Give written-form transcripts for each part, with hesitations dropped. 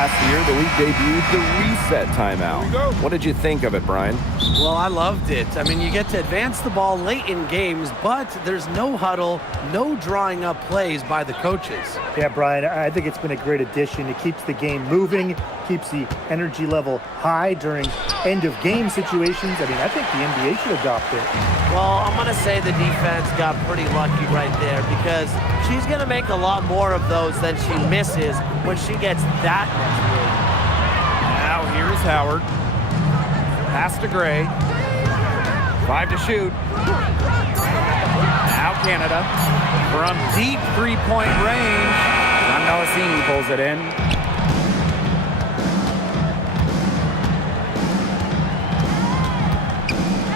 Last year, the league debuted the reset timeout. What did you think of it, Brian? Well, I loved it. I mean, you get to advance the ball late in games, but there's no huddle, no drawing up plays by the coaches. Yeah, Brian, I think it's been a great addition. It keeps the game moving, keeps the energy level high during end-of-game situations. I mean, I think the NBA should adopt it. Well, I'm going to say the defense got pretty lucky right there because she's going to make a lot more of those than she misses when she gets that much room. Now here's Howard. Pass to Gray. 5 to shoot. Now Canada. From deep three-point range. Gonzalez pulls it in.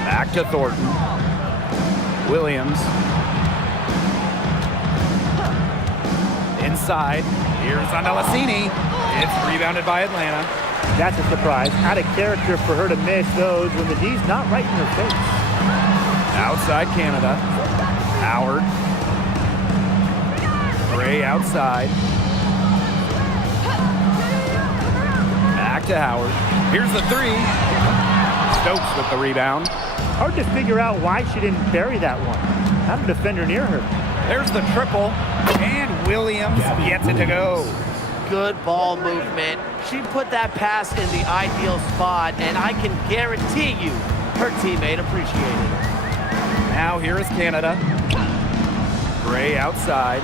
Back to Thornton. Williams. Inside. Here's Gonzalez. It's rebounded by Atlanta. That's a surprise. Out of character for her to miss those when the D's not right in her face. Outside Canada. Howard. Gray outside. Back to Howard. Here's the three. Stokes with the rebound. Hard to figure out why she didn't bury that one. Not a defender near her. There's the triple. And Williams gets it to go. Good ball movement. She put that pass in the ideal spot, and I can guarantee you her teammate appreciated it. Now here is Canada. Gray outside.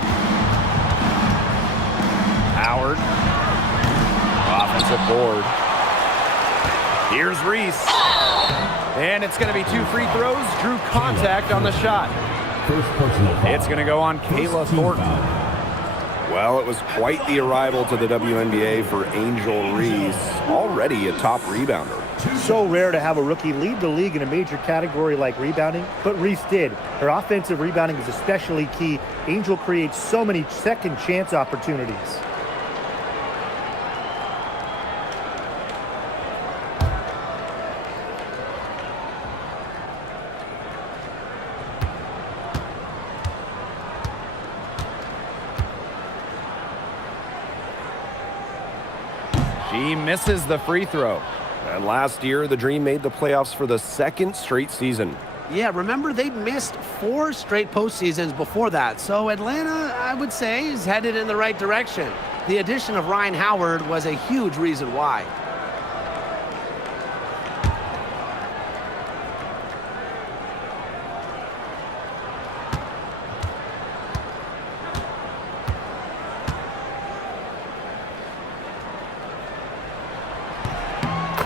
Howard. Offensive board. Here's Reese. And it's going to be 2 free throws. Drew contact on the shot. It's going to go on Kayla Thornton. Well, it was quite the arrival to the WNBA for Angel Reese, already a top rebounder. So rare to have a rookie lead the league in a major category like rebounding, but Reese did. Her offensive rebounding is especially key. Angel creates so many second chance opportunities. She misses the free throw. And last year, the Dream made the playoffs for the second straight season. Yeah, remember they missed 4 straight postseasons before that. So Atlanta, I would say, is headed in the right direction. The addition of Ryan Howard was a huge reason why.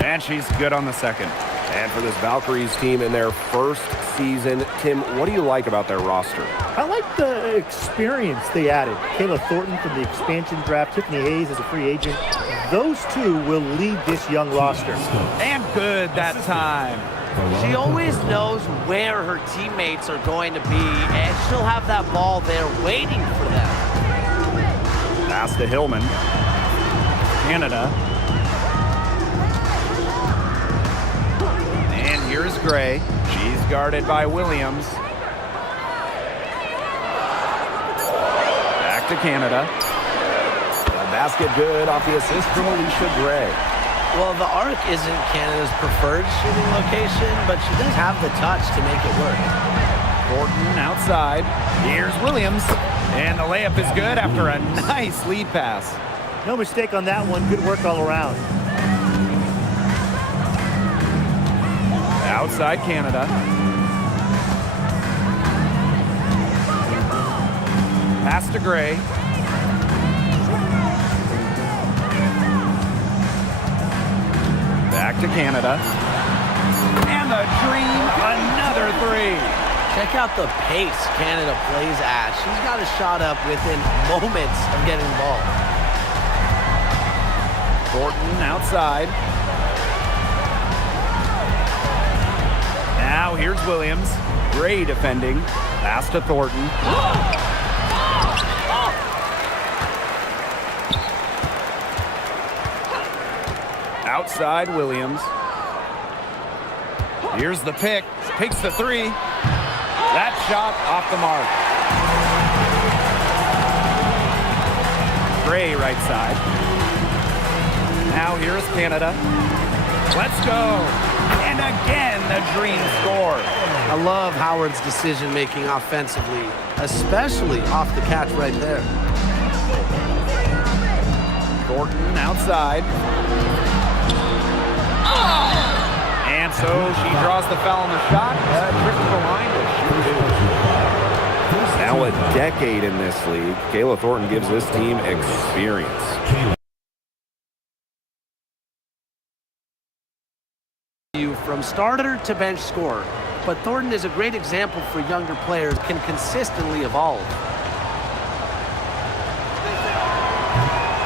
And she's good on the second. And for this Valkyries team in their first season, Tim, what do you like about their roster? I like the experience they added. Kayla Thornton from the expansion draft, Tiffany Hayes as a free agent. Those two will lead this young roster. And good that time. She always knows where her teammates are going to be, and she'll have that ball there waiting for them. Pass to Hillman. Canada. And here's Gray. She's guarded by Williams. Back to Canada. The basket good off the assist from Alicia Gray. Well, the arc isn't Canada's preferred shooting location, but she does have the touch to make it work. Gordon outside. Here's Williams. And the layup is good after a nice lead pass. No mistake on that one. Good work all around. Outside Canada. Pass to Gray. Back to Canada. And the Dream, another three. Check out the pace Canada plays at. She's got a shot up within moments of getting the ball. Thornton outside. Now here's Williams. Gray defending. Pass to Thornton. Outside Williams. Here's the pick. Takes the three. That shot off the mark. Gray right side. Now here's Canada. Let's go. And again, the dream score. I love Howard's decision-making offensively, especially off the catch right there. Thornton outside. And so she draws the foul on the shot. Trip to the line to shoot it. Now a decade in this league, Kayla Thornton gives this team experience. You from starter to bench scorer, but Thornton is a great example for younger players can consistently evolve.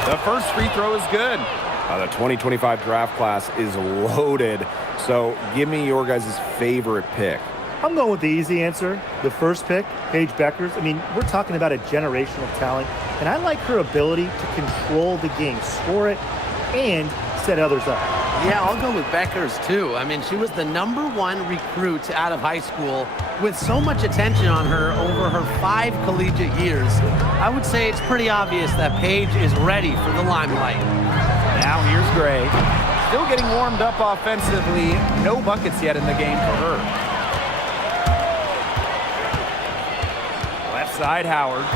The first free throw is good. The 2025 draft class is loaded, so give me your guys' favorite pick. I'm going with the easy answer. The first pick, Paige Beckers. I mean, we're talking about a generational talent, and I like her ability to control the game, score it, and set others up. Yeah, I'll go with Beckers too. I mean, she was the #1 recruit out of high school with so much attention on her over her 5 collegiate years. I would say it's pretty obvious that Paige is ready for the limelight. Now here's Gray. Still getting warmed up offensively. No buckets yet in the game for her. Left side, Howard.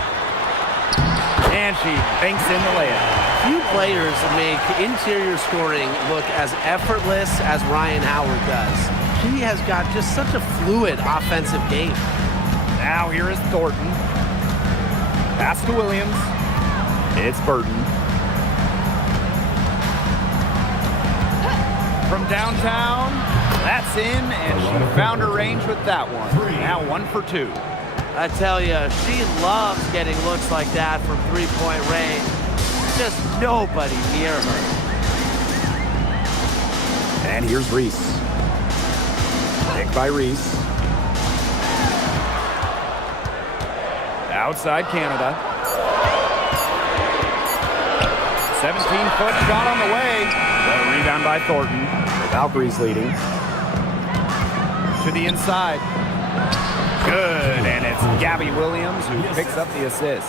And she banks in the layup. Few players make interior scoring look as effortless as Ryan Howard does. She has got just such a fluid offensive game. Now here is Thornton. Pass to Williams. It's Burton. From downtown, that's in, and she found her range with that one. Now 1 for 2. I tell you, she loves getting looks like that from three-point range. Just nobody near her. And here's Reese. Pick by Reese. Outside Canada. 17-foot shot on the way. The rebound by Thornton. The Valkyries leading. To the inside. Good, and it's Gabby Williams who picks up the assist.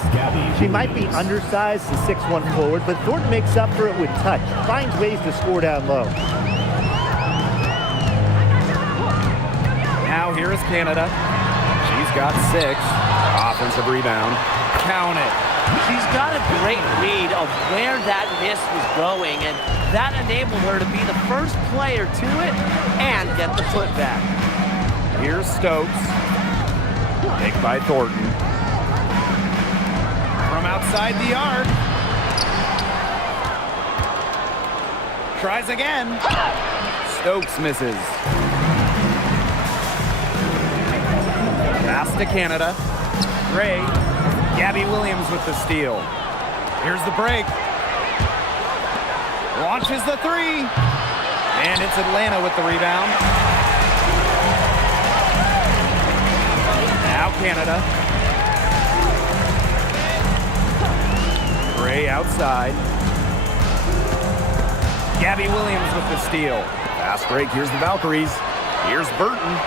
She might be undersized to 6'1" forward, but Thornton makes up for it with touch, finds ways to score down low. Now here is Canada. She's got 6. Offensive rebound. Count it. She's got a great read of where that miss was going, and that enabled her to be the first player to it and get the putback. Here's Stokes. Picked by Thornton. From outside the arc. Tries again. Stokes misses. Pass to Canada. Gray. Gabby Williams with the steal. Here's the break. Launches the 3. And it's Atlanta with the rebound. Now Canada. Gray outside. Gabby Williams with the steal. Fast break. Here's the Valkyries. Here's Burton.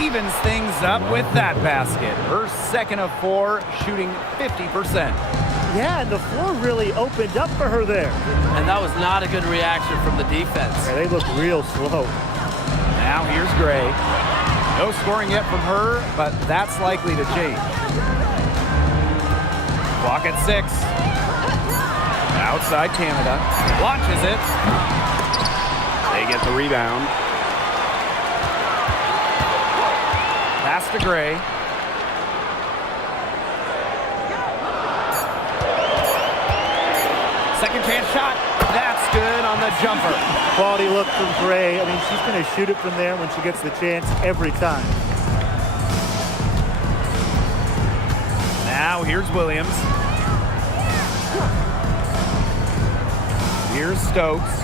Evens things up with that basket. Her second of 4, shooting 50%. Yeah, and the floor really opened up for her there. And that was not a good reaction from the defense. Yeah, they look real slow. Now here's Gray. No scoring yet from her, but that's likely to change. Clock at 6. Outside Canada. Launches it. They get the rebound. Pass to Gray. Second chance shot. That's good on the jumper. Quality look from Gray. I mean, she's going to shoot it from there when she gets the chance every time. Now here's Williams. Here's Stokes.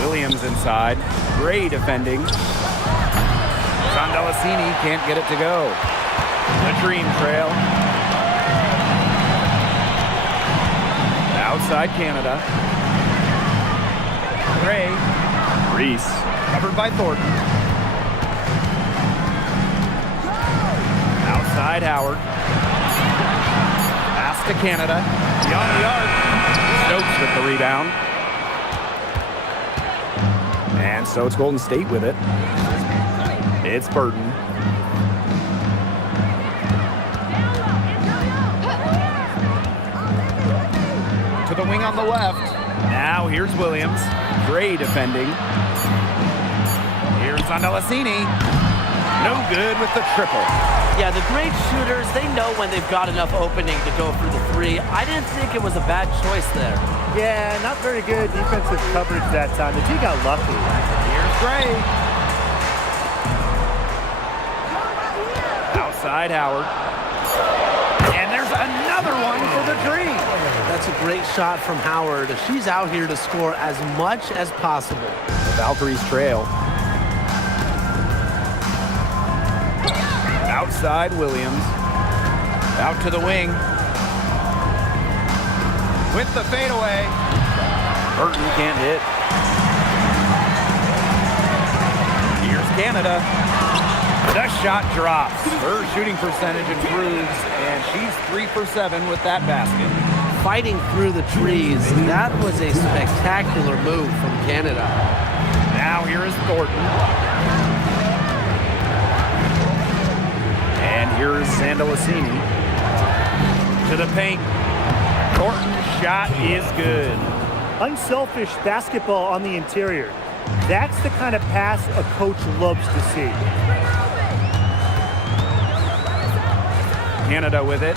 Williams inside. Gray defending. Zondelicini can't get it to go. The dream trail. Outside Canada. Gray. Reese. Covered by Thornton. Outside Howard. Pass to Canada. Beyond the arc. Stokes with the rebound. And so it's Golden State with it. It's Burton. To the wing on the left. Now here's Williams. Gray defending. Here's Andalassini. No good with the triple. Yeah, the great shooters, they know when they've got enough opening to go for the three. I didn't think it was a bad choice there. Yeah, not very good defensive coverage that time. The G got lucky. Here's Gray. Outside Howard. And there's another one for the Dream. That's a great shot from Howard. She's out here to score as much as possible. The Valkyries trail. Outside Williams. Out to the wing. With the fadeaway. Burton can't hit. Here's Canada. The shot drops. Her shooting percentage improves, and she's 3 for 7 with that basket. Fighting through the trees. That was a spectacular move from Canada. Now here is Thornton. And here is Andalassini. To the paint. Thornton's shot is good. Unselfish basketball on the interior. That's the kind of pass a coach loves to see. Canada with it.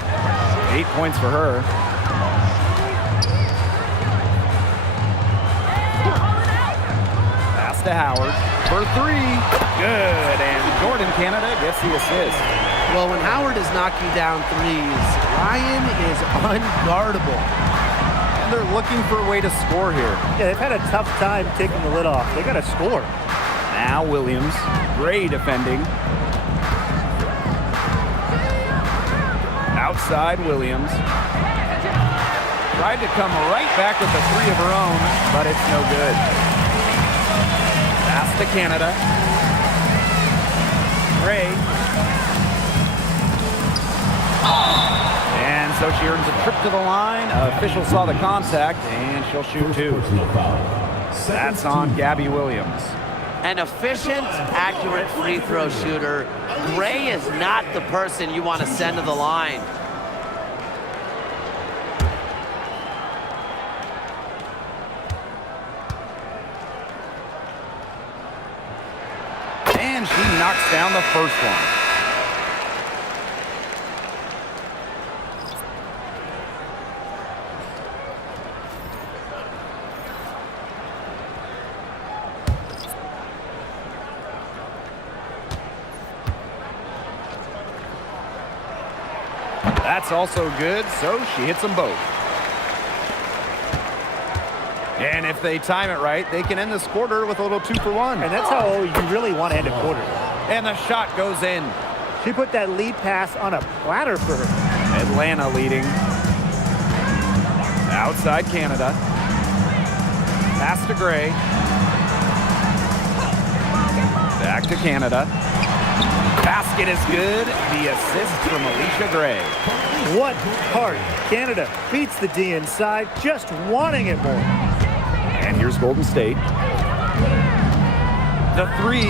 8 points for her. Pass to Howard for 3. Good. And Jordan Canada gets the assist. Well, when Howard is knocking down threes, Ryan is unguardable. And they're looking for a way to score here. Yeah, they've had a tough time taking the lid off. They got to score. Now Williams. Gray defending. Outside Williams. Tried to come right back with a 3 of her own, but it's no good. Pass to Canada. Gray. And so she earns a trip to the line. Official saw the contact, and she'll shoot 2. That's on Gabby Williams. An efficient, accurate free throw shooter. Gray is not the person you want to send to the line. And she knocks down the first one. That's also good, so she hits them both. And if they time it right, they can end this quarter with a little 2 for 1. And that's how you really want to end a quarter. And the shot goes in. She put that lead pass on a platter for her. Atlanta leading. Outside Canada. Pass to Gray. Back to Canada. Basket is good. The assist from Alicia Gray. What heart. Canada beats the D inside, just wanting it more. And here's Golden State. The 3.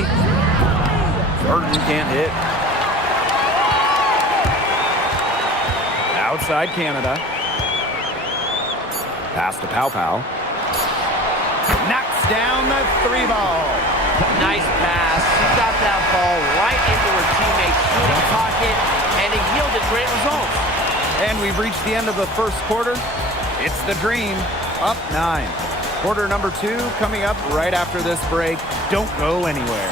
Burton can't hit. Outside Canada. Pass to Pow Pow. Knocks down the 3 ball. Nice pass. She got that ball right into her teammate's shooting pocket, and it yielded great results. And we've reached the end of the first quarter. It's the Dream, up 9. Quarter number 2 coming up right after this break. Don't go anywhere.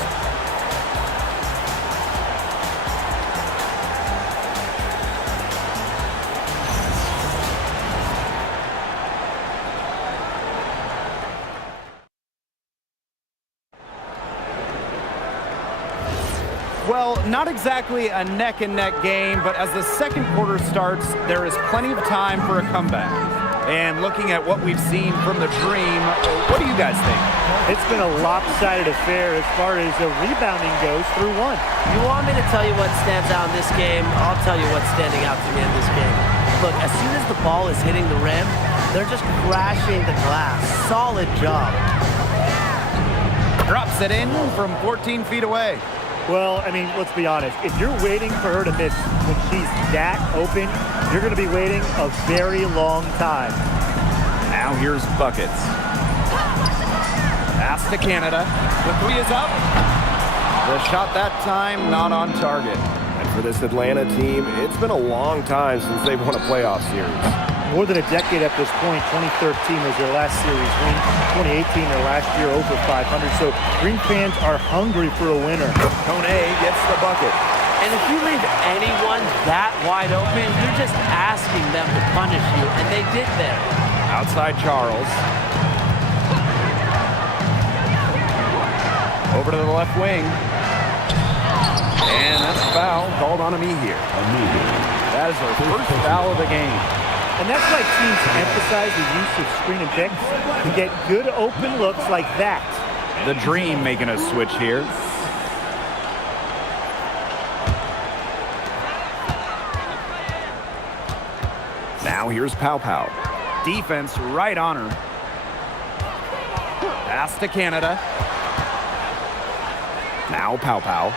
Well, not exactly a neck-and-neck game, but as the second quarter starts, there is plenty of time for a comeback. And looking at what we've seen from the Dream, what do you guys think? It's been a lopsided affair as far as rebounding goes through one. You want me to tell you what stands out in this game? I'll tell you what's standing out to me in this game. Look, as soon as the ball is hitting the rim, they're just crashing the glass. Solid job. Drops it in from 14 feet away. Well, I mean, let's be honest. If you're waiting for her to miss when she's that open, you're going to be waiting a very long time. Now here's buckets. Pass to Canada. The three is up. The shot that time not on target. And for this Atlanta team, it's been a long time since they've won a playoff series. More than a decade at this point. 2013 was their last series win. 2018, their last year over 500. So Green fans are hungry for a winner. Kone gets the bucket. And if you leave anyone that wide open, you're just asking them to punish you, and they did there. Outside Charles. Over to the left wing. And that's a foul called on me here. That is their first foul of the game. And that's why teams emphasize the use of screen and picks to get good open looks like that. The Dream making a switch here. Now here's Pow Pow. Defense right on her. Pass to Canada. Now Pow Pow.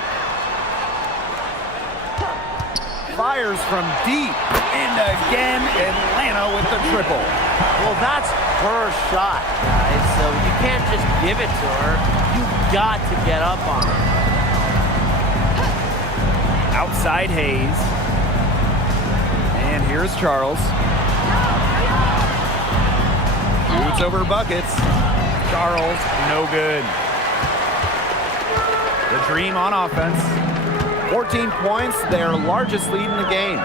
Fires from deep. And again, Atlanta with the triple. Well, that's her shot, guys, so you can't just give it to her. You've got to get up on her. Outside Hayes. And here's Charles. Shoots over buckets. Charles, no good. The Dream on offense. 14 points, their largest lead in the game.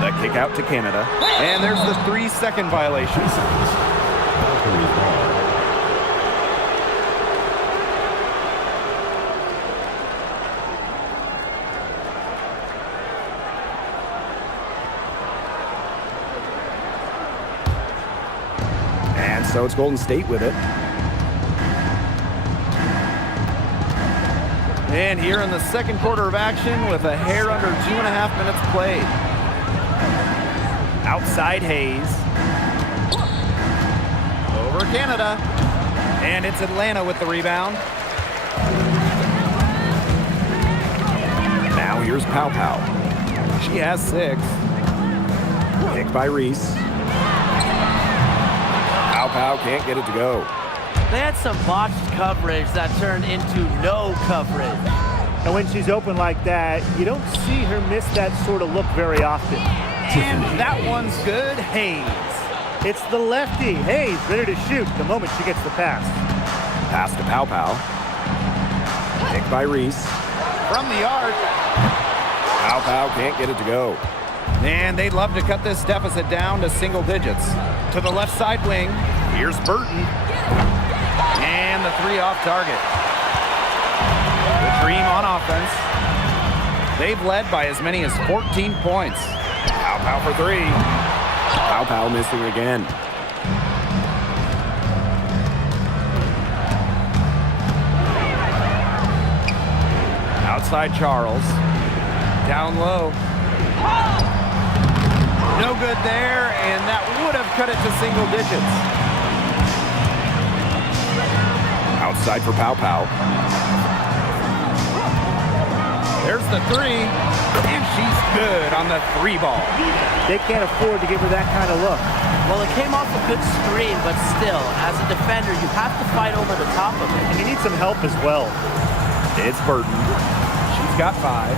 The kick out to Canada. And there's the 3-second violation. And so it's Golden State with it. And here in the second quarter of action with a hair under 2.5 minutes played. Outside Hayes. Over Canada. And it's Atlanta with the rebound. Now here's Pow Pow. She has 6. Picked by Reese. Pow Pow can't get it to go. They had some botched coverage that turned into no coverage. And when she's open like that, you don't see her miss that sort of look very often. And that one's good. Hayes. It's the lefty. Hayes ready to shoot the moment she gets the pass. Pass to Pow Pow. Picked by Reese. From the arc. Pow Pow can't get it to go. And they'd love to cut this deficit down to single digits. To the left side wing. Here's Burton. And the 3 off target. The Dream on offense. They've led by as many as 14 points. Pow Pow for 3. Pow Pow missing again. Outside Charles. Down low. No good there, and that would have cut it to single digits. Outside for Pow Pow. There's the 3, and she's good on the 3 ball. They can't afford to give her that kind of look. Well, it came off a good screen, but still, as a defender, you have to fight over the top of it. And you need some help as well. It's Burton. She's got 5.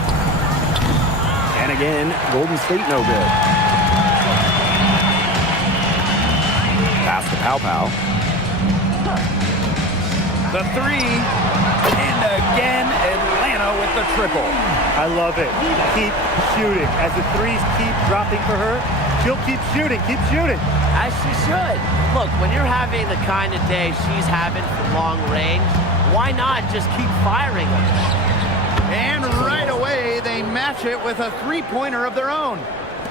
And again, Golden State no good. Pass to Pow Pow. The 3, and again, Atlanta with the triple. I love it. Keep shooting. As the threes keep dropping for her, she'll keep shooting. Keep shooting. As she should. Look, when you're having the kind of day she's having from long range, why not just keep firing them? And right away, they match it with a 3-pointer of their own.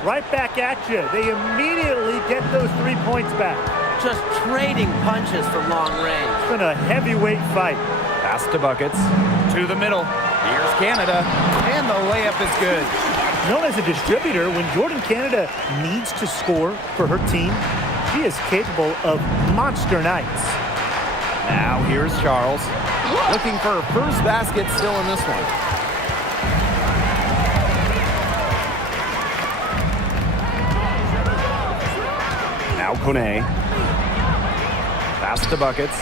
Right back at you. They immediately get those 3 points back. Just trading punches from long range. It's been a heavyweight fight. Pass to Buckets. To the middle. Here's Canada. And the layup is good. Known as a distributor, when Jordan Canada needs to score for her team, she is capable of monster nights. Now here's Charles. Looking for her first basket still in this one. Now Kone. Pass to Buckets.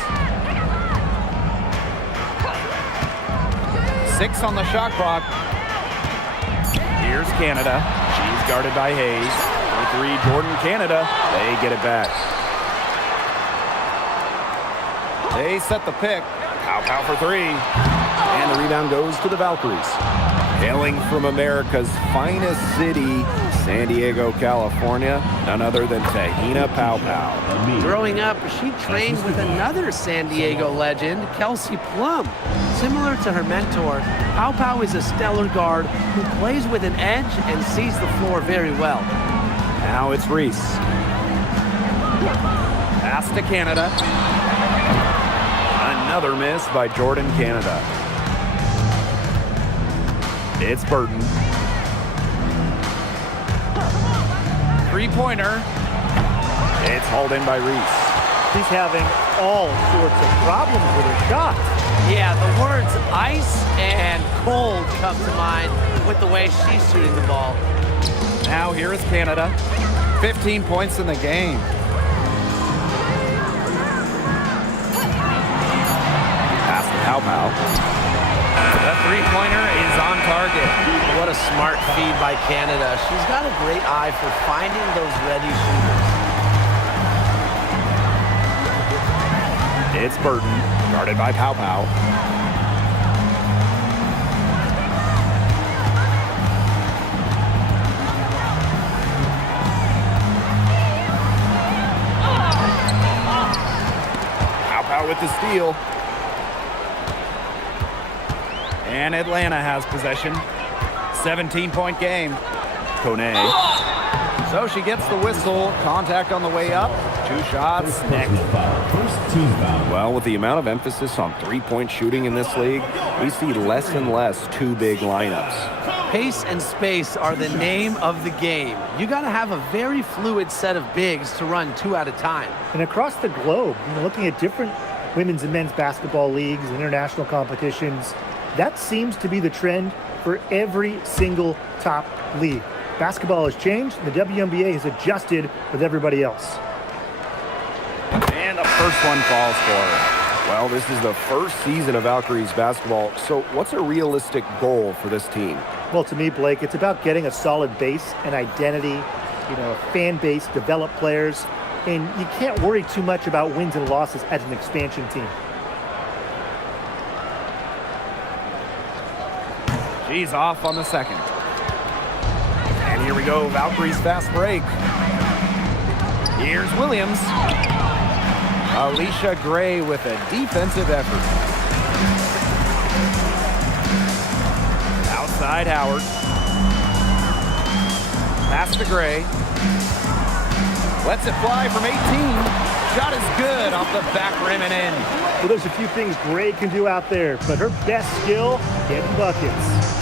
6 on the shot clock. Here's Canada. She's guarded by Hayes. For 3, Jordan Canada. They get it back. They set the pick. Pow for 3. And the rebound goes to the Valkyries. Hailing from America's finest city, San Diego, California, none other than Tahina Pow Pow. Growing up, she trained with another San Diego legend, Kelsey Plum. Similar to her mentor, Pow Pow is a stellar guard who plays with an edge and sees the floor very well. Now it's Reese. Pass to Canada. Another miss by Jordan Canada. It's Burton. 3-pointer. It's hauled in by Reese. She's having all sorts of problems with her shot. Yeah, the words ice and cold come to mind with the way she's shooting the ball. Now here is Canada. 15 points in the game. Pass to Pow Pow. The 3-pointer is on target. What a smart feed by Canada. She's got a great eye for finding those ready shooters. It's Burton, guarded by Pow Pow. Pow Pow with the steal. And Atlanta has possession. 17-point game. Kone. So she gets the whistle. Contact on the way up. 2 shots next. Well, with the amount of emphasis on three-point shooting in this league, we see less and less 2 big lineups. Pace and space are the name of the game. You got to have a very fluid set of bigs to run 2 at a time. And across the globe, looking at different women's and men's basketball leagues and international competitions, that seems to be the trend for every single top league. Basketball has changed, and the WNBA has adjusted with everybody else. And the first one falls for her. Well, this is the first season of Valkyries basketball, so what's a realistic goal for this team? Well, to me, Blake, it's about getting a solid base and identity, a fan base, develop players, and you can't worry too much about wins and losses as an expansion team. She's off on the second. And here we go, Valkyries fast break. Here's Williams. Alicia Gray with a defensive effort. Outside Howard. Pass to Gray. Lets it fly from 18. Shot is good off the back rim and in. Well, there's a few things Gray can do out there, but her best skill, getting buckets.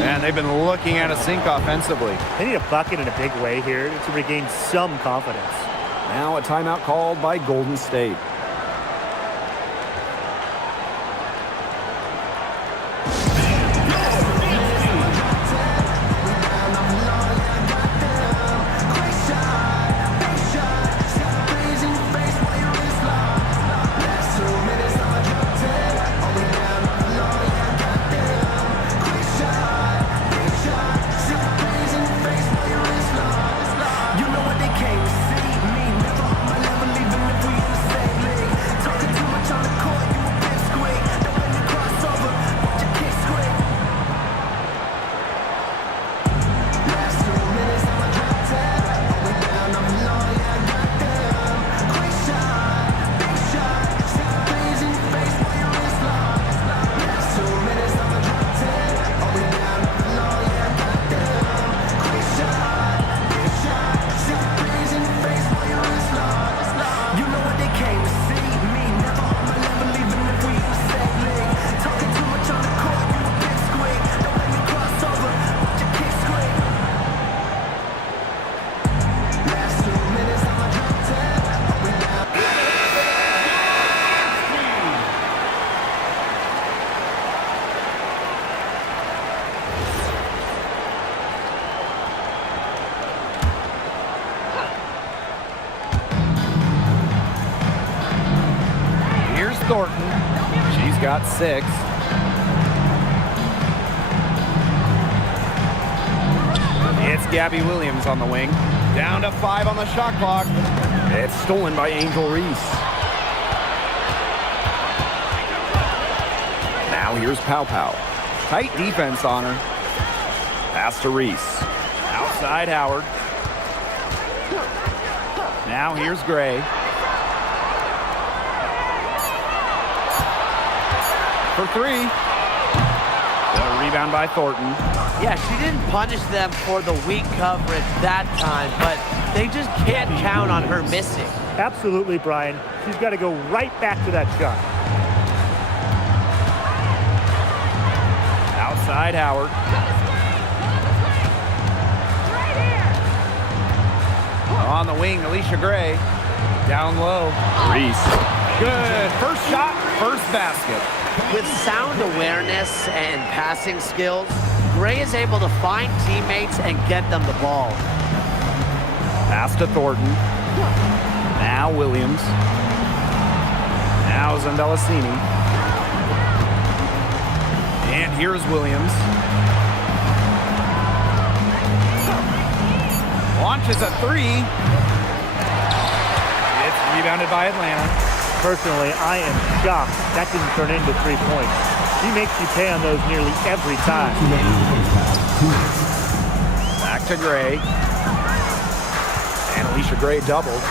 And they've been looking at a sink offensively. They need a bucket in a big way here to regain some confidence. Now a timeout called by Golden State. got 6. It's Gabby Williams on the wing. Down to 5 on the shot clock. It's stolen by Angel Reese. Now here's Pow Pow. Tight defense on her. Pass to Reese. Outside Howard. Now here's Gray. For 3. The rebound by Thornton. Yeah, she didn't punish them for the weak coverage that time, but they just can't count on her missing. Absolutely, Brian. She's got to go right back to that shot. Outside Howard. On the wing, Alicia Gray. Down low. Reese. Good. First shot, first basket. With sound awareness and passing skills, Gray is able to find teammates and get them the ball. Pass to Thornton. Now Williams. Now Zambellasini. And here's Williams. Launches a 3. It's rebounded by Atlanta. Personally, I am shocked that didn't turn into 3 points. She makes you pay on those nearly every time. Back to Gray. And Alicia Gray doubled.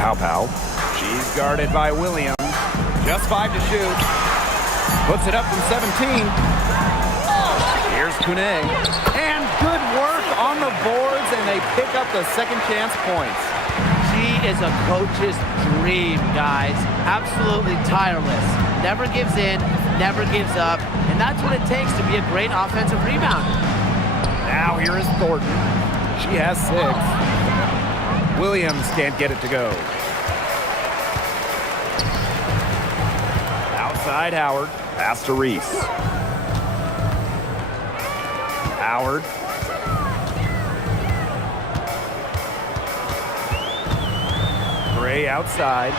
Pow Pow. She's guarded by Williams. Just 5 to shoot. Puts it up from 17. Here's Kune. And good work on the boards, and they pick up the second chance points. She is a coach's dream, guys. Absolutely tireless. Never gives in, never gives up, and that's what it takes to be a great offensive rebounder. Now here is Thornton. She has 6. Williams can't get it to go. Outside Howard. Pass to Reese. Howard. Gray outside.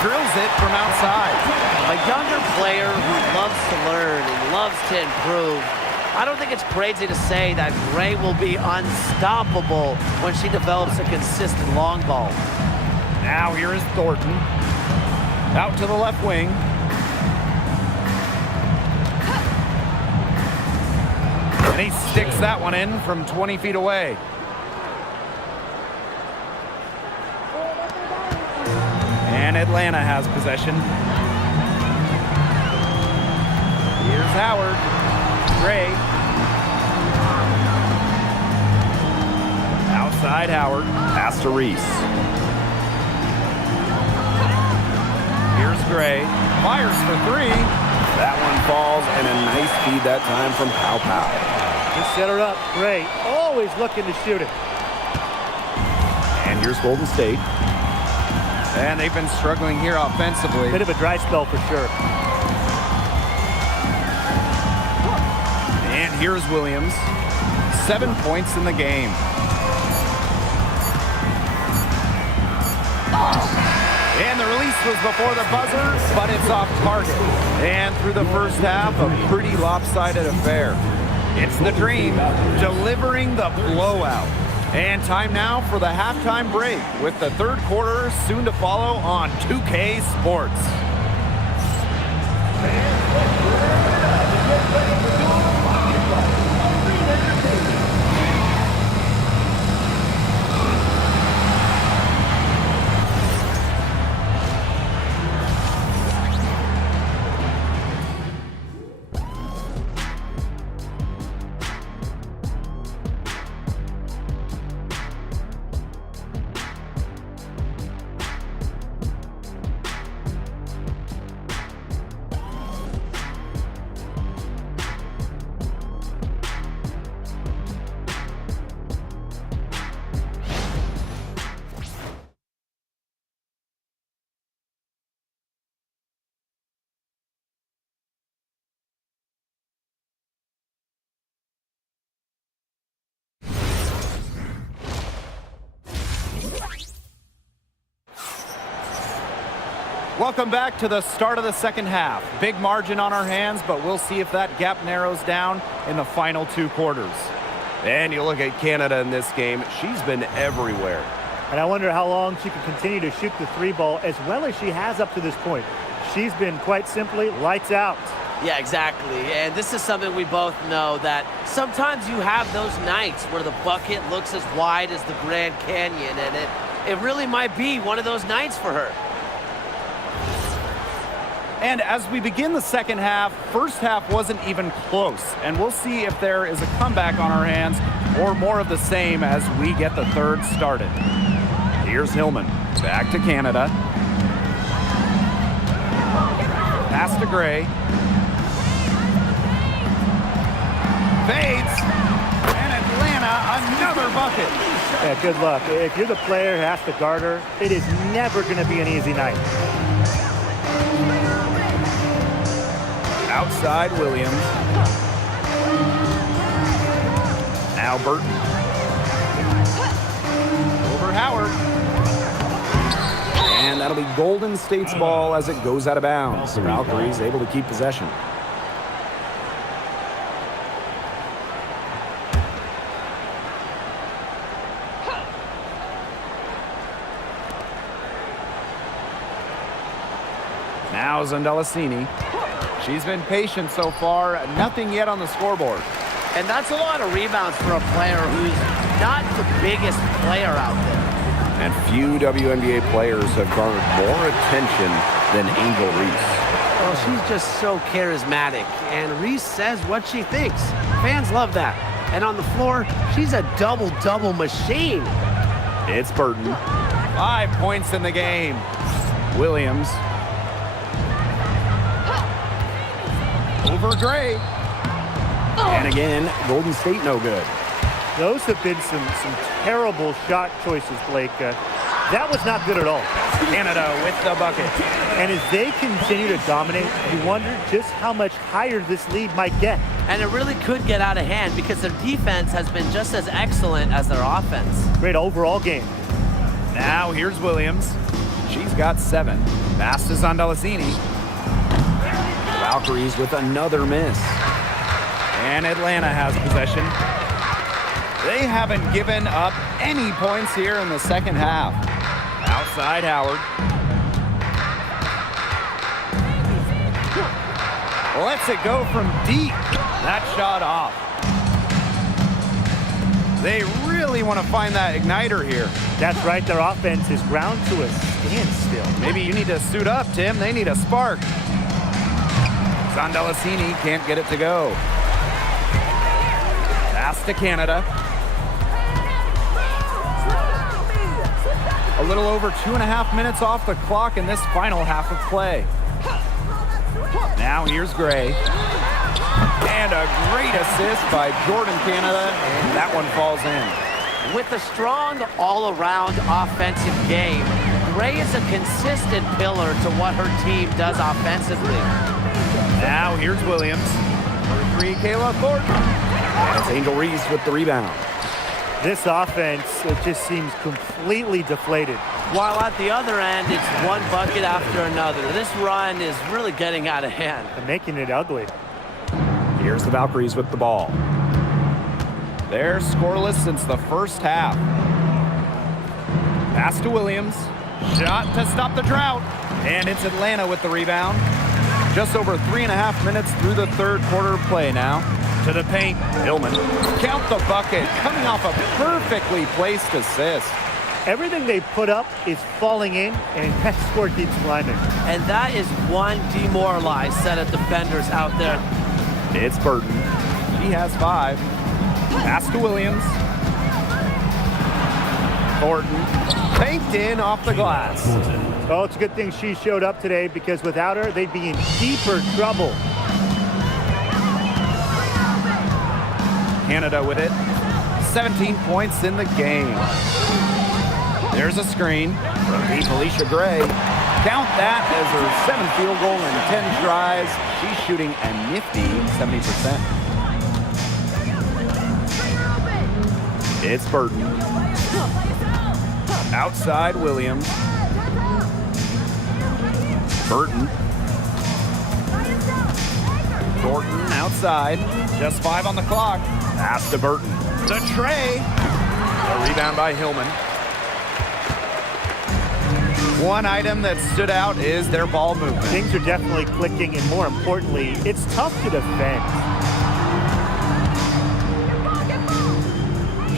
Drills it from outside. A younger player who loves to learn and loves to improve. I don't think it's crazy to say that Gray will be unstoppable when she develops a consistent long ball. Now here is Thornton. Out to the left wing. And he sticks that one in from 20 feet away. And Atlanta has possession. Here's Howard. Gray. Outside Howard. Pass to Reese. Here's Gray. Fires for 3. That one falls, and a nice feed that time from Pow Pow. Just set her up. Gray, always looking to shoot it. And here's Golden State. And they've been struggling here offensively. Bit of a dry spell for sure. And here's Williams. 7 points in the game. And the release was before the buzzer, but it's off target. And through the first half, a pretty lopsided affair. It's the Dream delivering the blowout. And time now for the halftime break, with the third quarter soon to follow on 2K Sports. Welcome back to the start of the second half. Big margin on our hands, but we'll see if that gap narrows down in the final 2 quarters. And you look at Canada in this game, she's been everywhere. And I wonder how long she can continue to shoot the 3 ball as well as she has up to this point. She's been quite simply lights out. Yeah, exactly. And this is something we both know, that sometimes you have those nights where the bucket looks as wide as the Grand Canyon, and it really might be one of those nights for her. And as we begin the second half, first half wasn't even close. And we'll see if there is a comeback on our hands or more of the same as we get the third started. Here's Hillman. Back to Canada. Pass to Gray. Fades. And Atlanta, another bucket. Yeah, good luck. If you're the player who has to guard her, it is never going to be an easy night. Outside Williams. Now Burton. Over Howard. And that'll be Golden State's ball as it goes out of bounds. The Valkyries able to keep possession. Now Zandalasini. She's been patient so far. Nothing yet on the scoreboard. And that's a lot of rebounds for a player who's not the biggest player out there. And few WNBA players have garnered more attention than Angel Reese. Well, she's just so charismatic, and Reese says what she thinks. Fans love that. And on the floor, she's a double-double machine. It's Burton. 5 points in the game. Williams. Over Gray. And again, Golden State no good. Those have been some terrible shot choices, Blake. That was not good at all. Canada with the bucket. And as they continue to dominate, you wonder just how much higher this lead might get. And it really could get out of hand because their defense has been just as excellent as their offense. Great overall game. Now here's Williams. She's got 7. Pass to Zandalasini. Valkyries with another miss. And Atlanta has possession. They haven't given up any points here in the second half. Outside Howard. Lets it go from deep. That shot off. They really want to find that igniter here. That's right, their offense is ground to a standstill. Maybe you need to suit up, Tim. They need a spark. Zandalasini can't get it to go. Pass to Canada. A little over 2.5 minutes off the clock in this final half of play. Now here's Gray. And a great assist by Jordan Canada, and that one falls in. With a strong all-around offensive game, Gray is a consistent pillar to what her team does offensively. Now here's Williams. For 3, Kayla Thornton. And it's Angel Reese with the rebound. This offense, it just seems completely deflated. While at the other end, it's one bucket after another. This run is really getting out of hand. And making it ugly. Here's the Valkyries with the ball. They're scoreless since the first half. Pass to Williams. Shot to stop the drought. And it's Atlanta with the rebound. Just over 3.5 minutes through the third quarter of play now. To the paint, Hillman. Count the bucket, coming off a perfectly placed assist. Everything they put up is falling in, and that score keeps climbing. And that is one demoralized set of defenders out there. It's Burton. He has 5. Pass to Williams. Thornton. Banked in off the glass. Oh, it's a good thing she showed up today, because without her, they'd be in deeper trouble. Canada with it. 17 points in the game. There's a screen from deep Alicia Gray. Count that as her 7th field goal in 10 tries. She's shooting a nifty 70%. It's Burton. Outside Williams. Burton. Thornton outside. Just 5 on the clock. Pass to Burton. The tray. A rebound by Hillman. One item that stood out is their ball movement. Things are definitely clicking, and more importantly, it's tough to defend.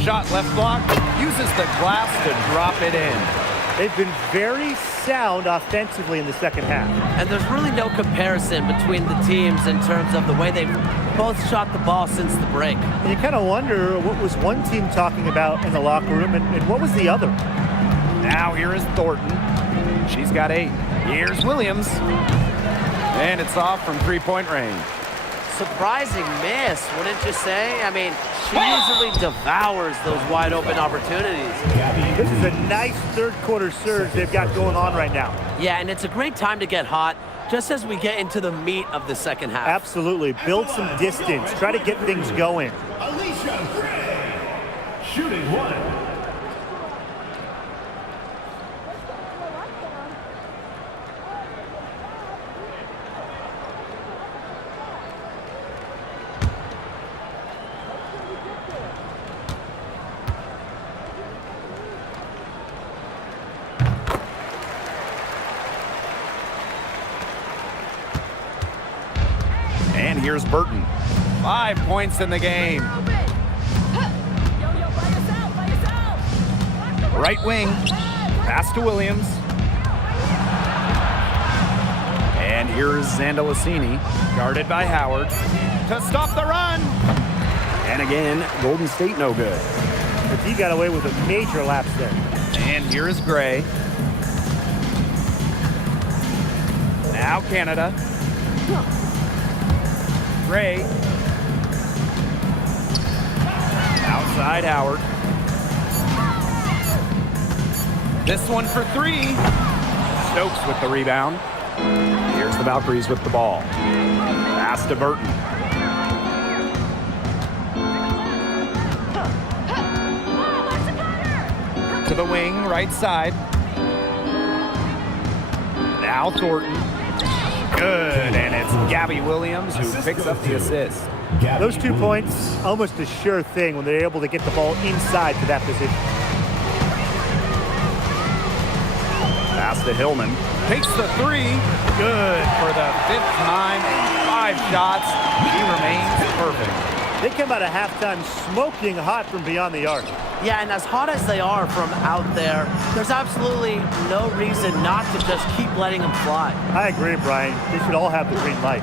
Shot left block. Uses the glass to drop it in. They've been very sound offensively in the second half. And there's really no comparison between the teams in terms of the way they've both shot the ball since the break. And you kind of wonder what was one team talking about in the locker room and what was the other. Now here is Thornton. She's got 8. Here's Williams. And it's off from 3-point range. Surprising miss, wouldn't you say? I mean, she usually devours those wide open opportunities. This is a nice third quarter surge they've got going on right now. Yeah, and it's a great time to get hot, just as we get into the meat of the second half. Absolutely. Build some distance. Try to get things going. Alicia Gray, shooting 1. And here's Burton. 5 points in the game. Right wing. Pass to Williams. And here's Zandalicini, guarded by Howard, to stop the run. And again, Golden State no good. But he got away with a major lapse there. And here is Gray. Now Canada. Gray. Outside Howard. This one for 3. Stokes with the rebound. Here's the Valkyries with the ball. Pass to Burton. To the wing, right side. Now Thornton. Good, and it's Gabby Williams who picks up the assist. Those 2 points, almost a sure thing when they're able to get the ball inside to that position. Pass to Hillman. Takes the 3. Good for the 5th time in 5 shots. He remains perfect. They come out of halftime smoking hot from beyond the arc. Yeah, and as hot as they are from out there, there's absolutely no reason not to just keep letting them fly. I agree, Brian. They should all have the green light.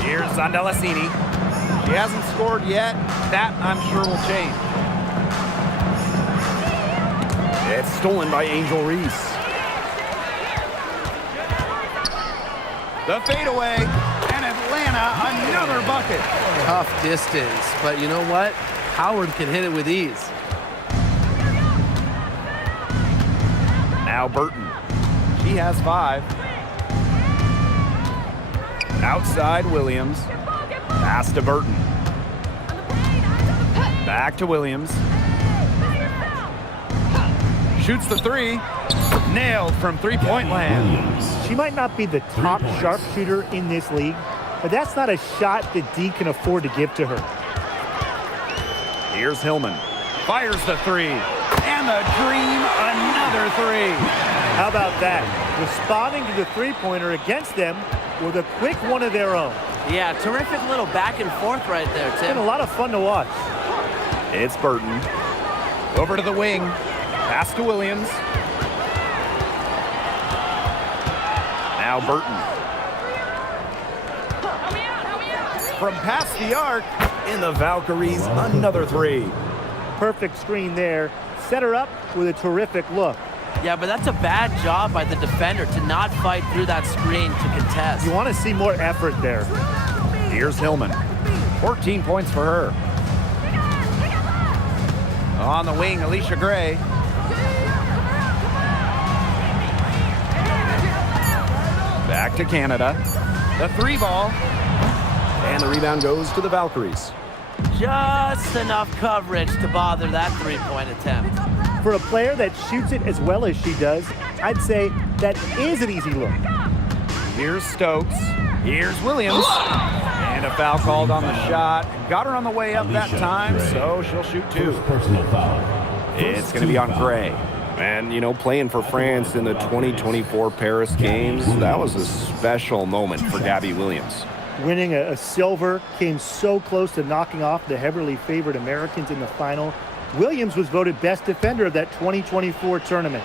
Here's Zandalicini. She hasn't scored yet. That, I'm sure, will change. It's stolen by Angel Reese. The fadeaway, and Atlanta another bucket. Tough distance, but you know what? Howard can hit it with ease. Now Burton. She has 5. Outside Williams. Pass to Burton. Back to Williams. Shoots the 3. Nailed from 3-point land. She might not be the top sharpshooter in this league, but that's not a shot that D can afford to give to her. Here's Hillman. Fires the 3. And the dream, another 3. How about that? Responding to the three-pointer against them with a quick one of their own. Yeah, terrific little back and forth right there, It's Tim. been a lot of fun to watch. It's Burton. Over to the wing. Pass to Williams. Now Burton. From past the arc. In the Valkyries, another 3. Perfect screen there. Set her up with a terrific look. Yeah, but that's a bad job by the defender to not fight through that screen to contest. You want to see more effort there. Here's Hillman. 14 points for her. On the wing, Alicia Gray. Back to Canada. The 3 ball. And the rebound goes to the Valkyries. Just enough coverage to bother that three-point attempt. For a player that shoots it as well as she does, I'd say that is an easy look. Here's Stokes. Here's Williams. And a foul called on the shot. Got her on the way up that time, so she'll shoot two. Personal foul. It's going to be on Gray. And, you know, playing for France in the 2024 Paris Games, that was a special moment for Gabby Williams. Winning a silver, came so close to knocking off the heavily favored Americans in the final. Williams was voted best defender of that 2024 tournament.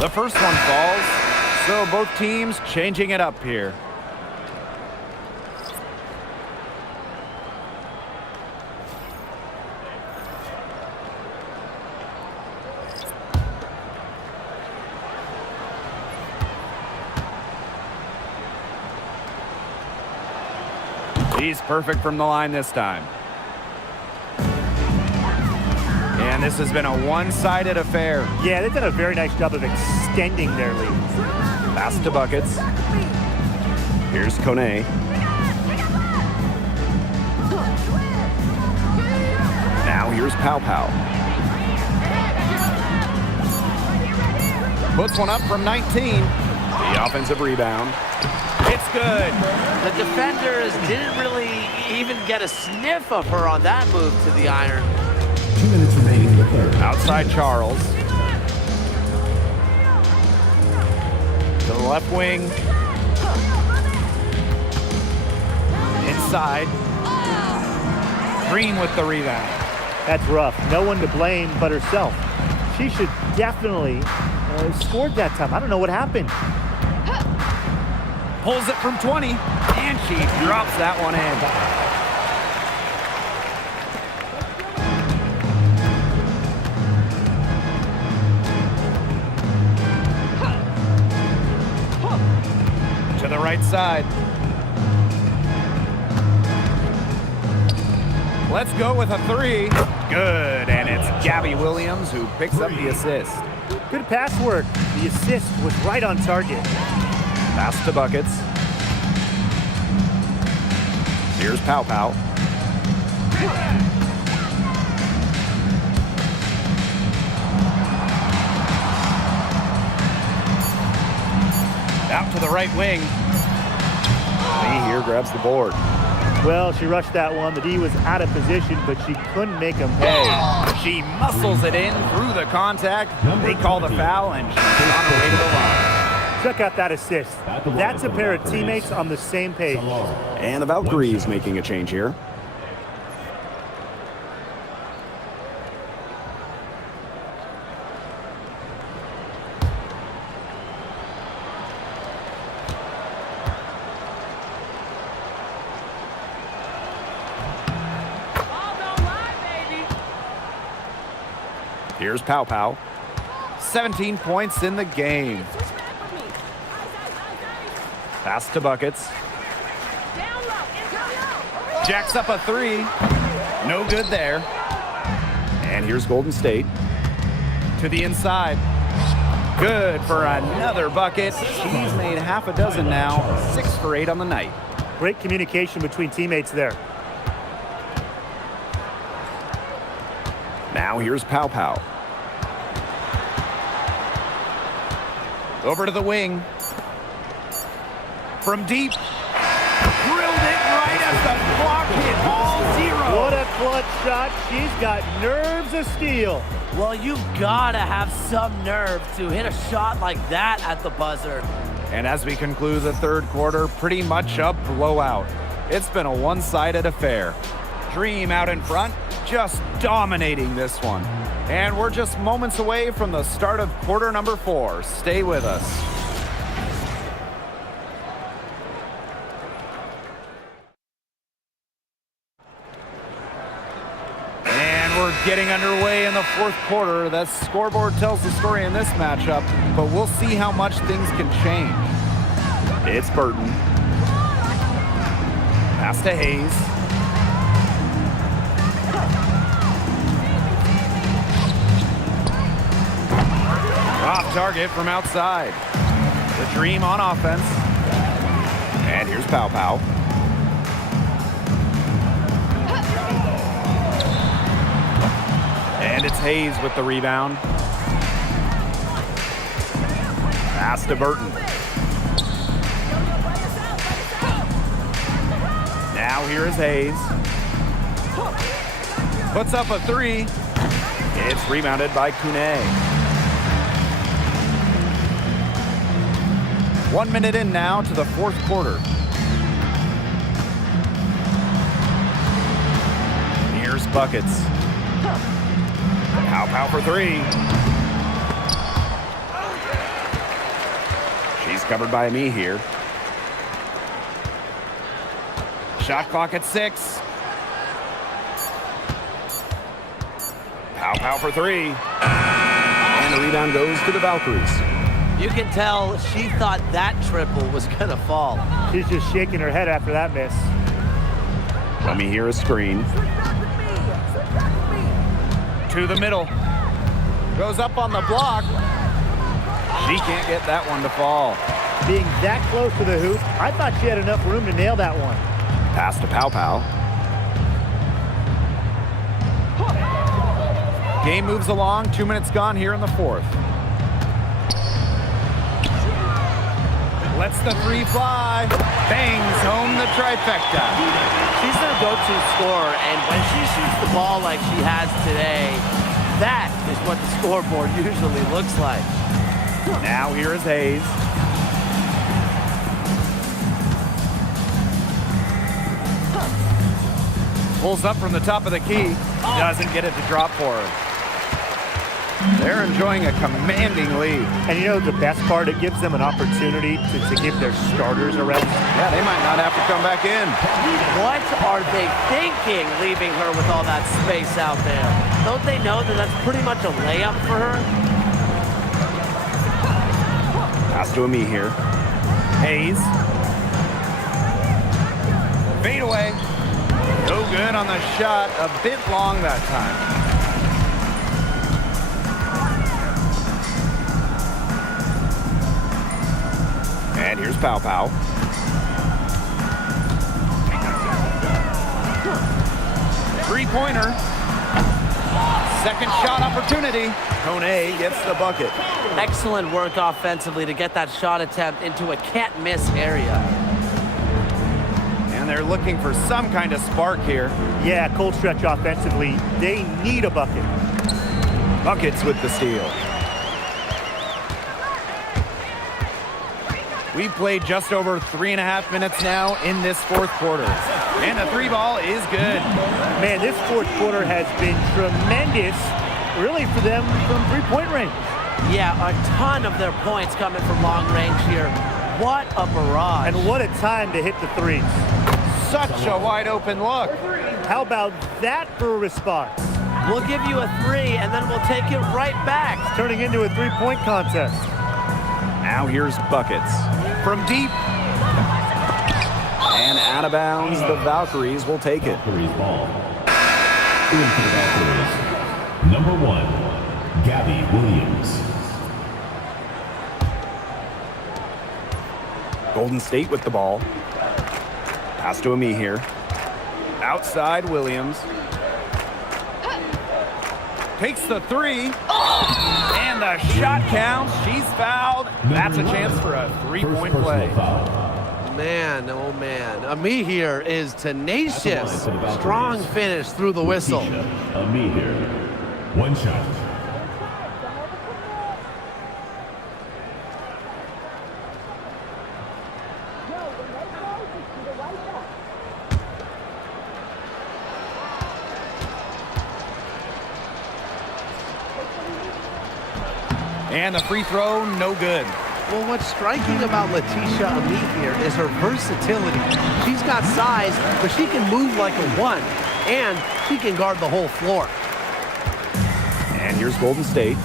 The first one falls, so both teams changing it up here. He's perfect from the line this time. And this has been a one-sided affair. Yeah, they've done a very nice job of extending their lead. Pass to buckets. Here's Kone. Now here's Pow Pow. Puts one up from 19. The offensive rebound. It's good. The defenders didn't really even get a sniff of her on that move to the iron. 2 minutes remaining in the third. Outside Charles. To the left wing. Inside. Green with the rebound. That's rough. No one to blame but herself. She should definitely have scored that time. I don't know what happened. Pulls it from 20. And she drops that one in. To the right side. Let's go with a three. Good, and it's Gabby Williams who picks up the assist. Good pass work. The assist was right on target. Pass to buckets. Here's Pow Pow. Out to the right wing. Lee here grabs the board. Well, she rushed that one. The D was out of position, but she couldn't make him pay. She muscles it in through the contact. They call the foul, and she's on her way to the line. Check out that assist. That's a pair of teammates on the same page. And the Valkyries making a change here. Here's Pow Pow. 17 points in the game. Pass to buckets. Jacks up a three. No good there. And here's Golden State. To the inside. Good for another bucket. She's made half a dozen now. 6 for 8 on the night. Great communication between teammates there. Now here's Pow Pow. Over to the wing. From deep. Drilled it right as the clock hit all zero. What a clutch shot. She's got nerves of steel. Well, you've got to have some nerve to hit a shot like that at the buzzer. And as we conclude the third quarter, pretty much a blowout. It's been a one-sided affair. Dream out in front, just dominating this one. And we're just moments away from the start of quarter number 4. Stay with us. And we're getting underway in the fourth quarter. The scoreboard tells the story in this matchup, but we'll see how much things can change. It's Burton. Pass to Hayes. Off target from outside. The Dream on offense. And here's Pow Pow. And it's Hayes with the rebound. Pass to Burton. Now here is Hayes. Puts up a three. It's rebounded by Kune. 1 minute in now to the fourth quarter. Here's Buckets. Pow for three. She's covered by me here. Shot clock at 6. Pow for three. And the rebound goes to the Valkyries. You can tell she thought that triple was going to fall. She's just shaking her head after that miss. Let me hear a screen. To the middle. Goes up on the block. She can't get that one to fall. Being that close to the hoop, I thought she had enough room to nail that one. Pass to Pow. Game moves along. 2 minutes gone here in the fourth. Lets the three fly. Bangs home the trifecta. She's their go-to scorer, and when she shoots the ball like she has today, that is what the scoreboard usually looks like. Now here is Hayes. Pulls up from the top of the key. Doesn't get it to drop for her. They're enjoying a commanding lead. And you know the best part? It gives them an opportunity to give their starters a rest. Yeah, they might not have to come back in. What are they thinking, leaving her with all that space out there? Don't they know that that's pretty much a layup for her? Pass to me here. Hayes. Fade away. No good on the shot. A bit long that time. And here's Pow. Three-pointer. Second shot opportunity. Kone gets the bucket. Excellent work offensively to get that shot attempt into a can't-miss area. And they're looking for some kind of spark here. Yeah, cold stretch offensively. They need a bucket. Buckets with the steal. We've played just over 3.5 minutes now in this fourth quarter. And the three ball is good. Man, this fourth quarter has been tremendous, really, for them from three-point range. Yeah, a ton of their points coming from long range here. What a barrage. And what a time to hit the threes. Such a wide open look. How about that for a response? We'll give you a three, and then we'll take it right back. It's turning into a three-point contest. Now here's Buckets. From deep. And out of bounds, the Valkyries will take it. Valkyries ball. In for the Valkyries. Number 1, Gabby Williams. Golden State with the ball. Pass to me here. Outside Williams. Takes the three. And the shot counts. She's fouled. That's a chance for a three-point play. Man, oh man. Ami here is tenacious. Strong finish through the whistle. Ami here. One shot. And the free throw, no good. Well, what's striking about Letitia Ami here is her versatility. She's got size, but she can move like a one, and she can guard the whole floor. And here's Golden State.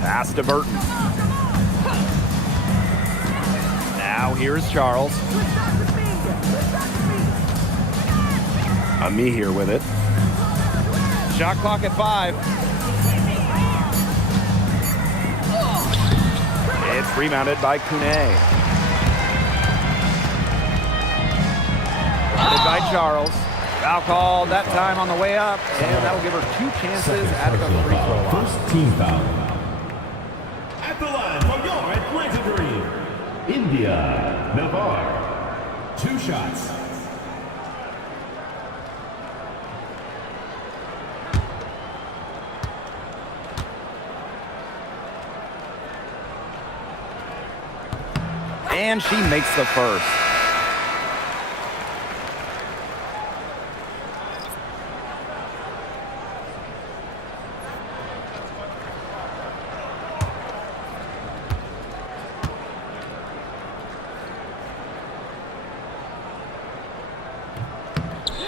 Pass to Burton. Now here's Charles. Me here with it. Shot clock at 5. It's rebounded by Kune. Guarded by Charles. Foul called that time on the way up, and that'll give her 2 chances at the free throw line. First team foul. At the line for your India, Navarre. 2 shots. And she makes the first.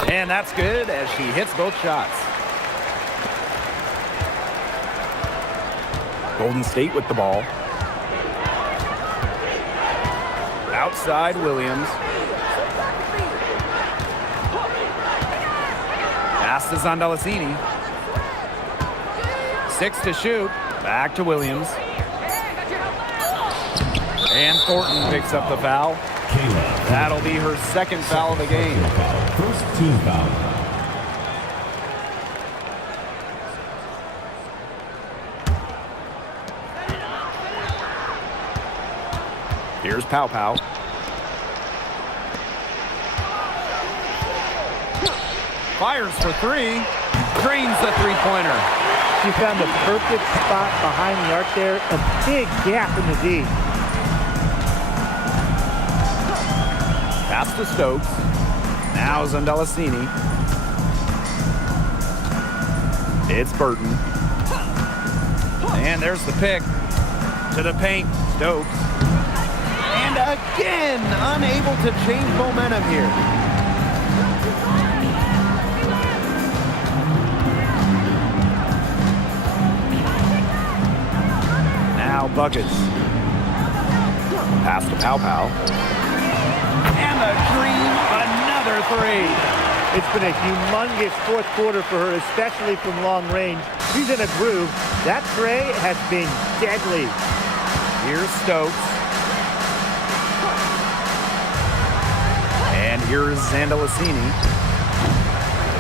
And that's good as she hits both shots. Golden State with the ball. Outside Williams. Pass is on Delasini. 6 to shoot. Back to Williams. And Thornton picks up the foul. Kayla. That'll be her second foul of the game. First team foul. Here's Pow Pow. Fires for 3. Drains the three-pointer. She found the perfect spot behind the arc there. A big gap in the D. Pass to Stokes. Now Zondelasini. It's Burton. And there's the pick. To the paint. Stokes. And again, unable to change momentum here. Now buckets. Pass to Pow Pow. And the dream, another 3. It's been a humongous fourth quarter for her, especially from long range. She's in a groove. That tray has been deadly. Here's Stokes. And here's Zandalasini.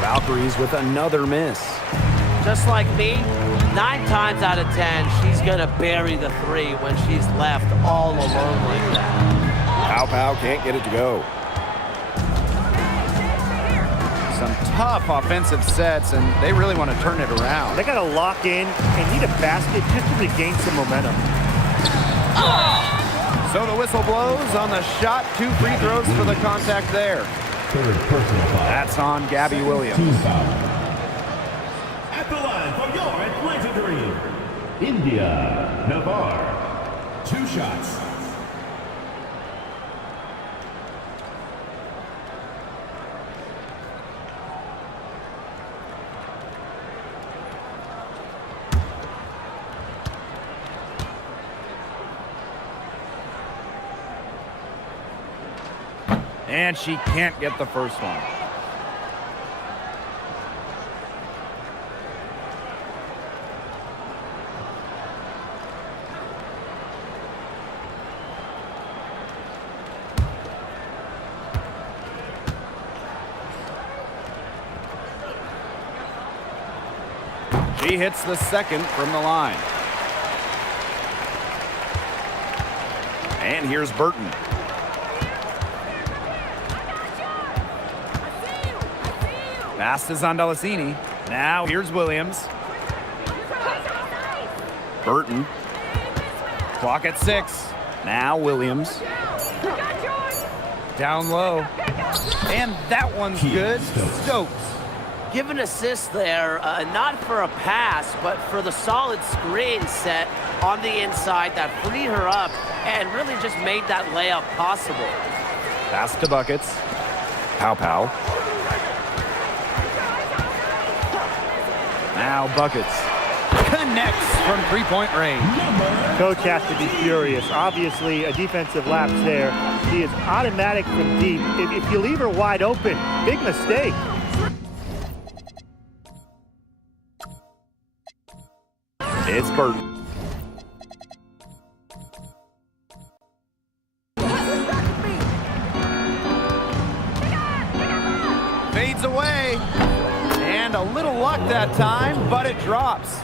Valkyries with another miss. Just like me, 9 times out of 10, she's going to bury the 3 when she's left all alone like that. Pow Pow can't get it to go. Some tough offensive sets, and they really want to turn it around. They got to lock in and need a basket just to regain some momentum. So the whistle blows on the shot. 2 free throws for the contact there. Third personal foul. That's on Gabby Team Williams. foul. At the line for your Atlanta Dream. India, Navarre. 2 shots. And she can't get the first one. She hits the second from the line. And here's Burton. Pass to Zondelasini. Now here's Williams. Burton. Clock at 6. Now Williams. Down low. And that one's good. Stokes. Give an assist there, not for a pass, but for the solid screen set on the inside that freed her up and really just made that layup possible. Pass to buckets. Pow Pow. Now buckets. Connects from 3-point range. Coach has to be furious. Obviously, a defensive lapse there. She is automatic from deep. If you leave her wide open, big mistake. It's Burton. Fades away. And a little luck that time, but it drops.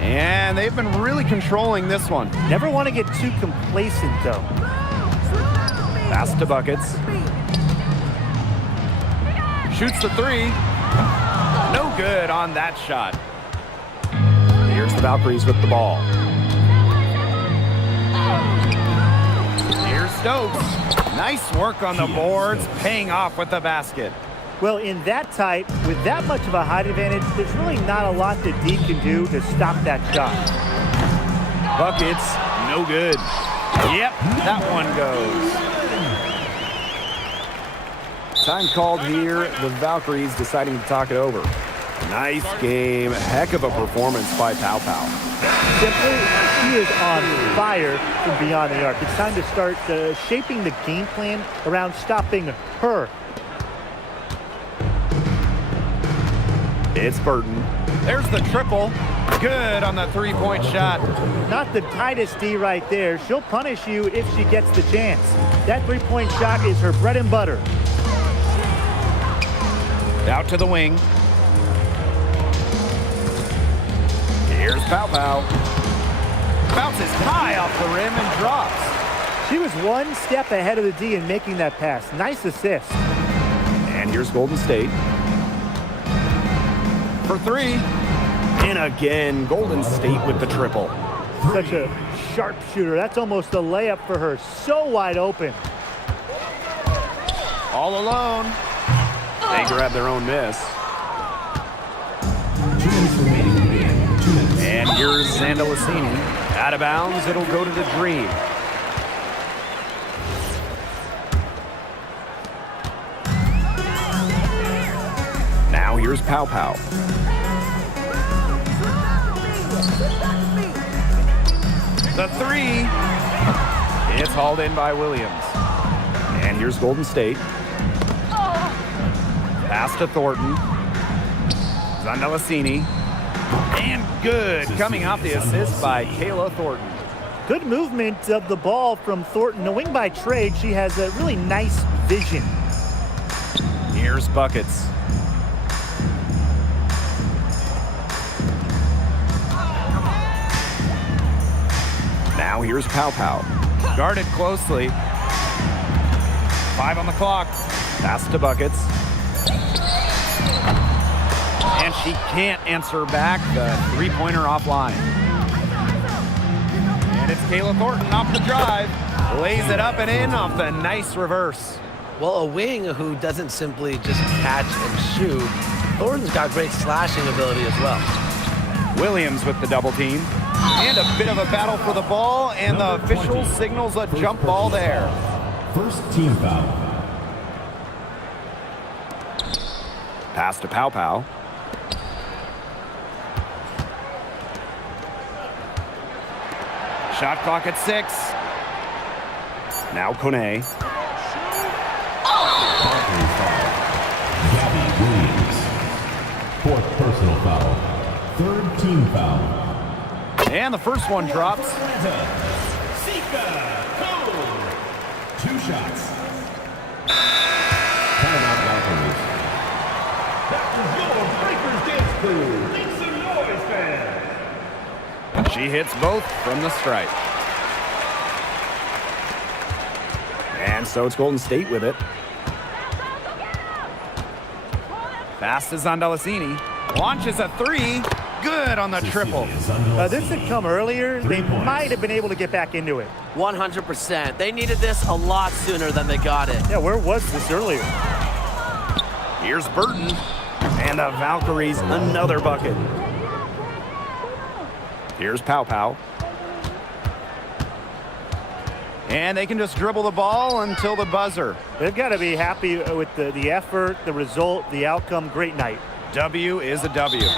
And they've been really controlling this one. Never want to get too complacent, though. Pass to Buckets. Shoots the three. No good on that shot. Here's the Valkyries with the ball. Here's Stokes. Nice work on the boards, paying off with the basket. Well, in that tight, with that much of a height advantage, there's really not a lot that D can do to stop that shot. Buckets, no good. Yep, that one goes. Time called here. The Valkyries deciding to talk it over. Nice game. Heck of a performance by Pow Pow. Simply, she is on fire from beyond the arc. It's time to start shaping the game plan around stopping her. It's Burton. There's the triple. Good on the three-point shot. Not the tightest D right there. She'll punish you if she gets the chance. That three-point shot is her bread and butter. Out to the wing. Here's Pow Pow. Bounces high off the rim and drops. She was one step ahead of the D in making that pass. Nice assist. And here's Golden State. For three. And again, Golden State with the triple. Such a sharpshooter. That's almost a layup for her. So wide open. All alone. They grab their own miss. 2 minutes remaining in the game. 2 minutes. And here's Zandalasini. Out of bounds, it'll go to the Dream. Now here's Pow Pow. The three. It's hauled in by Williams. And here's Golden State. Pass to Thornton. Zandalasini. And good. Coming off the assist by Kayla Thornton. Good movement of the ball from Thornton. A wing by trade. She has a really nice vision. Here's Buckets. Now here's Pow Pow. Guarded closely. 5 on the clock. Pass to Buckets. And she can't answer back. The three-pointer offline. And it's Kayla Thornton off the drive. Lays it up and in off the nice reverse. Well, a wing who doesn't simply just catch and shoot. Thornton's got great slashing ability as well. Williams with the double team. And a bit of a battle for the ball, and the official signals a jump ball there. First team foul. Pass to Pow Pow. Shot clock at 6. Now Kone. Barkley foul. Gabby Williams. 4th personal foul. 3rd team foul. And the first one drops. Atlanta. Sika Cole. 2 shots. Timeout Valkyries. That was your Breakers Dance Crew. Make some noise, fans. She hits both from the stripe. And so it's Golden State with it. Pass to Zandalasini. Launches a three. Good on the triple. This had come earlier. They might have been able to get back into it. 100%. They needed this a lot sooner than they got it. Yeah, where was this earlier? Here's Burton. And the Valkyries, another bucket. Here's Pow Pow. And they can just dribble the ball until the buzzer. They've got to be happy with the effort, the result, the outcome. Great night. W is a W.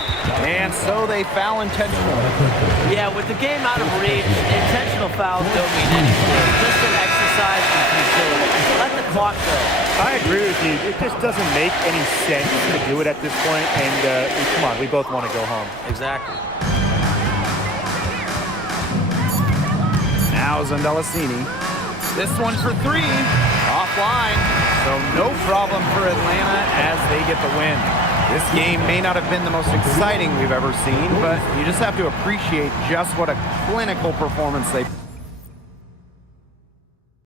And so they foul intentionally. Yeah, with the game out of reach, intentional fouls don't mean anything. Just an exercise in futility. Let the clock go. I agree with you. It just doesn't make any sense to do it at this point. And come on, we both want to go home. Exactly. Now Zandalasini. This one for three. Offline. So no problem for Atlanta as they get the win. This game may not have been the most exciting we've ever seen, but you just have to appreciate just what a clinical performance they